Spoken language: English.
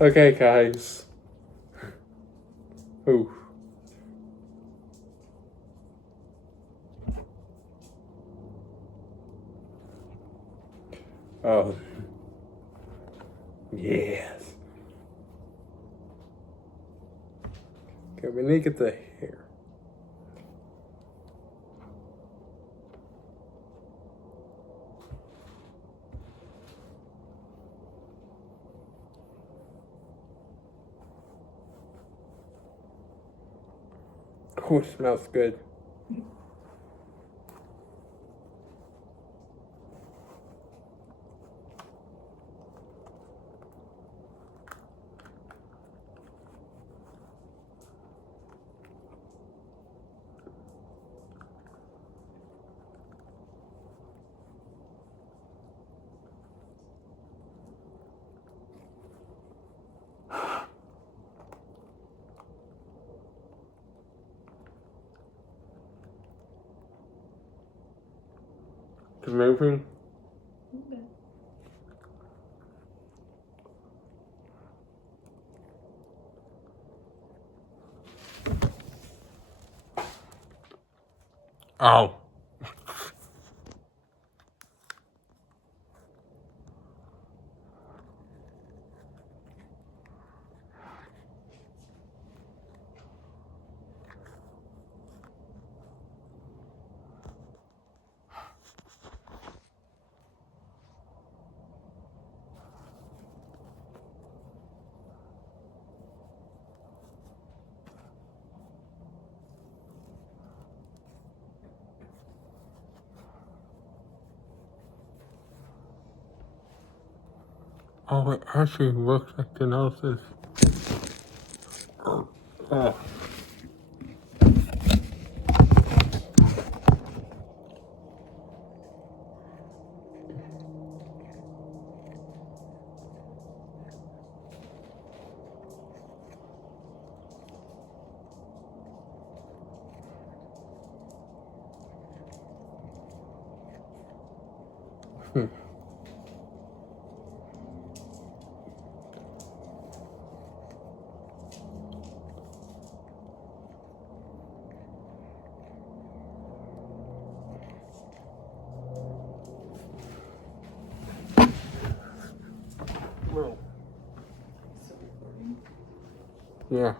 Okay, guys. Ooh. Oh. Yes. Okay, we need to get the hair. Oh, it smells good. It's moving. Okay. Oh. Oh, it actually looks like the noses. Oh. Well, Still recording. yeah.